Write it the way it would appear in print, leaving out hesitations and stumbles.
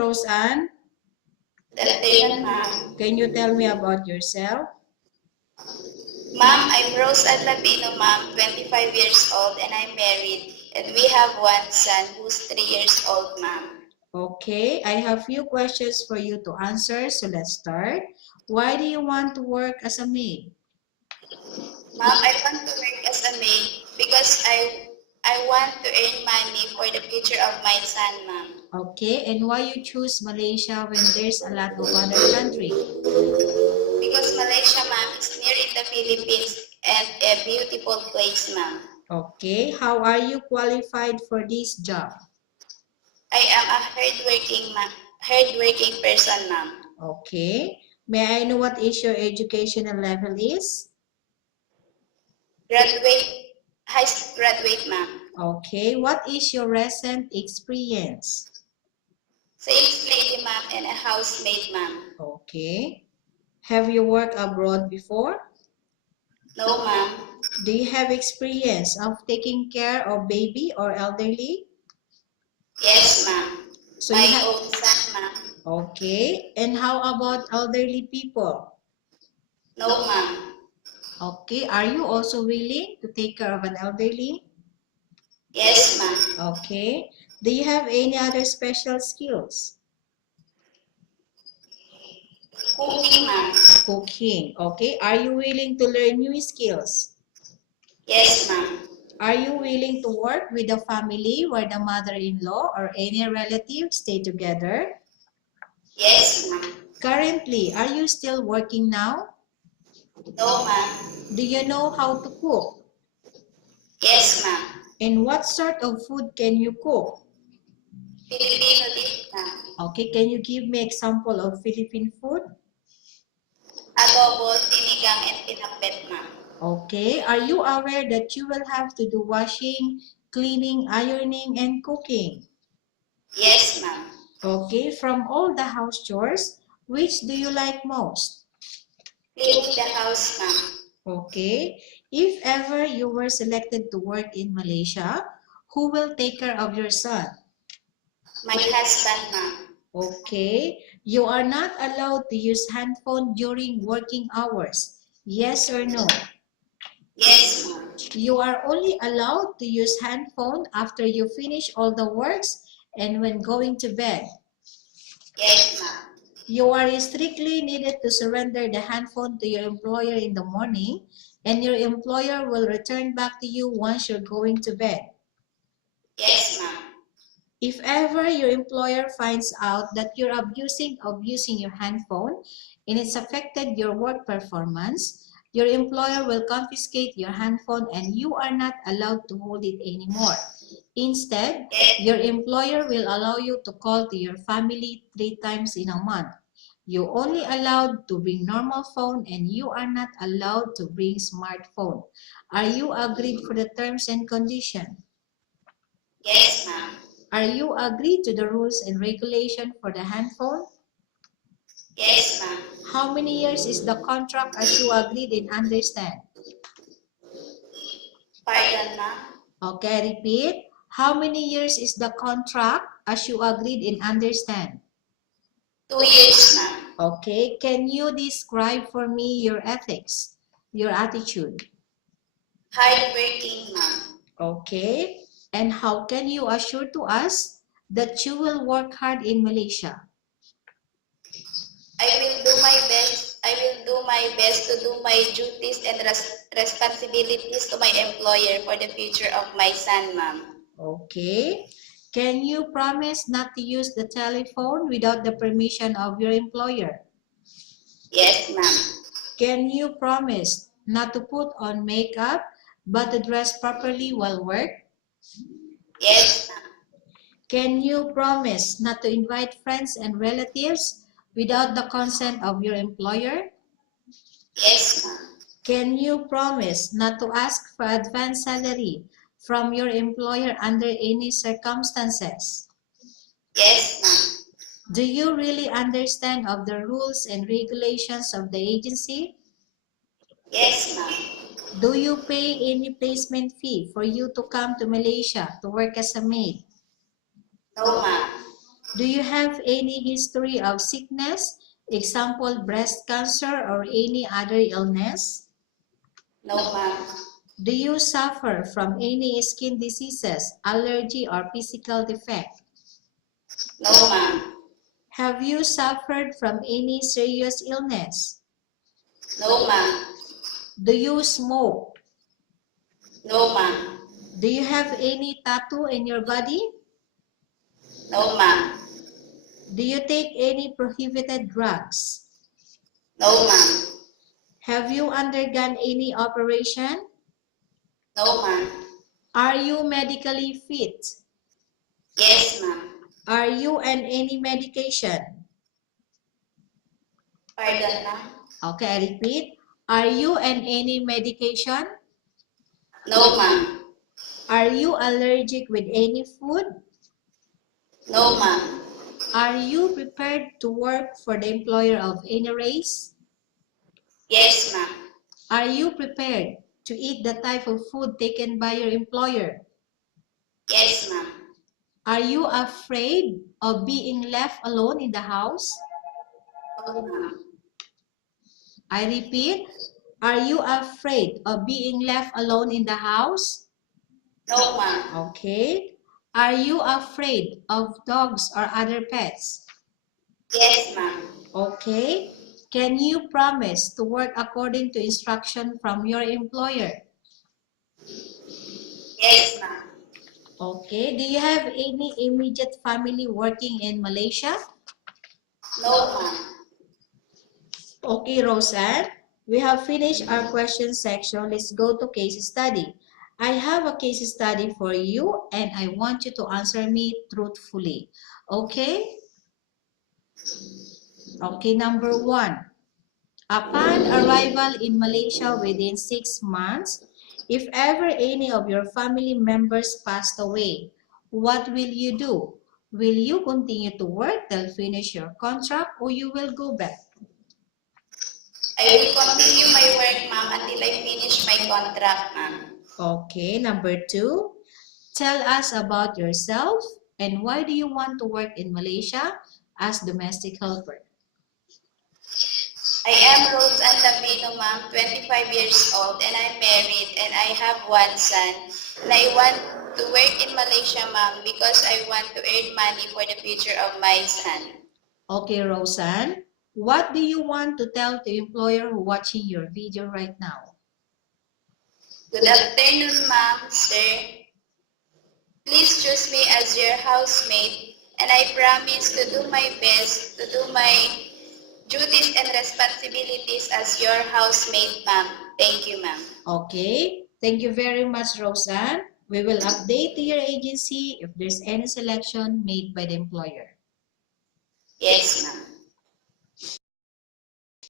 Roseanne. Good afternoon, ma'am. Can you tell me about yourself? Ma'am, I'm Roseanne Labino, ma'am, 25 years old, and I'm married. And we have one son who's 3 years old, ma'am. Okay, I have few questions for you to answer, so let's start. Why do you want to work as a maid? Ma'am, I want to work as a maid because I want to earn money for the future of my son, ma'am. Okay, and why you choose Malaysia when there's a lot of other country? Because Malaysia, ma'am, is near in the Philippines and a beautiful place, ma'am. Okay, how are you qualified for this job? I am a hardworking person, ma'am. Okay, may I know what is your educational level is? Graduate, ma'am. Okay, what is your recent experience? Sales lady, ma'am, and a housemaid, ma'am. Okay, have you worked abroad before? No, ma'am. Do you have experience of taking care of baby or elderly? Yes, ma'am. So My you have... own son, ma'am. Okay, and how about elderly people? No, ma'am. Okay, are you also willing to take care of an elderly? Yes, ma'am. Okay, do you have any other special skills? Cooking, ma'am. Cooking, okay. Are you willing to learn new skills? Yes, ma'am. Are you willing to work with a family where the mother-in-law or any relative stay together? Yes, ma'am. Currently, are you still working now? No, ma'am. Do you know how to cook? Yes, ma'am. And what sort of food can you cook? Filipino dish, ma'am. Okay, can you give me example of Philippine food? Adobo, sinigang, and pinakbet, ma'am. Okay, are you aware that you will have to do washing, cleaning, ironing, and cooking? Yes, ma'am. Okay, from all the house chores, which do you like most? Cleaning the house, ma'am. Okay, if ever you were selected to work in Malaysia, who will take care of your son? My husband, ma'am. Okay, you are not allowed to use handphone during working hours. Yes or no? Yes, ma'am. You are only allowed to use handphone after you finish all the works and when going to bed. Yes, ma'am. You are strictly needed to surrender the handphone to your employer in the morning, and your employer will return back to you once you're going to bed. Yes, ma'am. If ever your employer finds out that you're abusing your handphone and it's affected your work performance, your employer will confiscate your handphone and you are not allowed to hold it anymore. Instead, your employer will allow you to call to your family 3 times in a month. You only allowed to bring normal phone and you are not allowed to bring smartphone. Are you agreed for the terms and conditions? Yes, ma'am. Are you agreed to the rules and regulation for the handphone? Yes, ma'am. How many years is the contract as you agreed and understand? Pardon, ma'am. Okay, repeat. How many years is the contract as you agreed and understand? 2 years, ma'am. Okay, can you describe for me your ethics, your attitude? Hardworking, ma'am. Okay, and how can you assure to us that you will work hard in Malaysia? I will do my best. I will do my best to do my duties and responsibilities to my employer for the future of my son, ma'am. Okay. Can you promise not to use the telephone without the permission of your employer? Yes, ma'am. Can you promise not to put on makeup but to dress properly while work? Yes, ma'am. Can you promise not to invite friends and relatives without the consent of your employer? Yes, ma'am. Can you promise not to ask for advance salary from your employer under any circumstances? Yes, ma'am. Do you really understand of the rules and regulations of the agency? Yes, ma'am. Do you pay any placement fee for you to come to Malaysia to work as a maid? No, ma'am. Do you have any history of sickness? Example, breast cancer or any other illness? No, ma'am. Do you suffer from any skin diseases, allergy, or physical defect? No, ma'am. Have you suffered from any serious illness? No, ma'am. Do you smoke? No, ma'am. Do you have any tattoo in your body? No, ma'am. Do you take any prohibited drugs? No, ma'am. Have you undergone any operation? No, ma'am. Are you medically fit? Yes, ma'am. Are you on any medication? Pardon, ma'am. Okay, I repeat. Are you on any medication? No, ma'am. Are you allergic with any food? No, ma'am. Are you prepared to work for the employer of any race? Yes, ma'am. Are you prepared to eat the type of food taken by your employer? Yes, ma'am. Are you afraid of being left alone in the house? No, ma'am. I repeat, are you afraid of being left alone in the house? No, ma'am. Okay. Are you afraid of dogs or other pets? Yes, ma'am. Okay. Can you promise to work according to instruction from your employer? Yes, ma'am. Okay. Do you have any immediate family working in Malaysia? No, ma'am. Okay, Roseanne. We have finished our question section. Let's go to case study. I have a case study for you and I want you to answer me truthfully. Okay? Okay, number 1. Upon arrival in Malaysia within 6 months, if ever any of your family members passed away, what will you do? Will you continue to work till finish your contract or you will go back? I will continue my work, ma'am, until I finish my contract, ma'am. Okay, number 2. Tell us about yourself and why do you want to work in Malaysia as domestic helper? I am Rose Antabino, ma'am, 25 years old, and I'm married, and I have one son. And I want to work in Malaysia, ma'am, because I want to earn money for the future of my son. Okay, Roseanne, what do you want to tell the employer who watching your video right now? Good afternoon, ma'am, sir. Please choose me as your housemate, and I promise to do my best to do my duties and responsibilities as your housemate, ma'am. Thank you, ma'am. Okay, thank you very much, Roseanne. We will update to your agency if there's any selection made by the employer. Yes, ma'am.